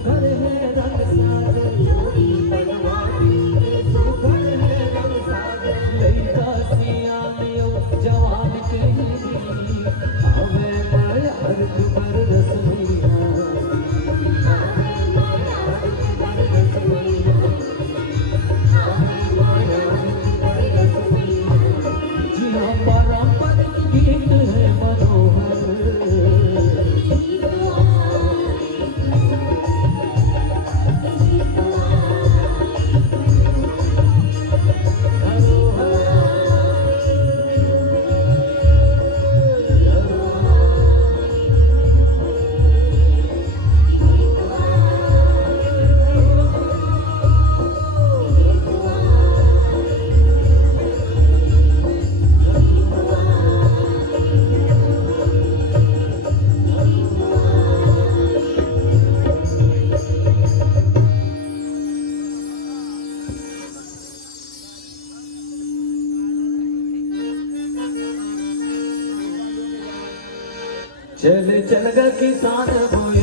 सुघर है रंग सागर योगी बनवारी रे सुघर है रंग सागर लइका सियानियो जवान के आवे माया हर कुबर रसमैया आवे माया हर कुबर रसमैया आवे माया हर कुबर रसमैया जिया पारंपरिक गीत है मनोहर चल चल ग किसान हुए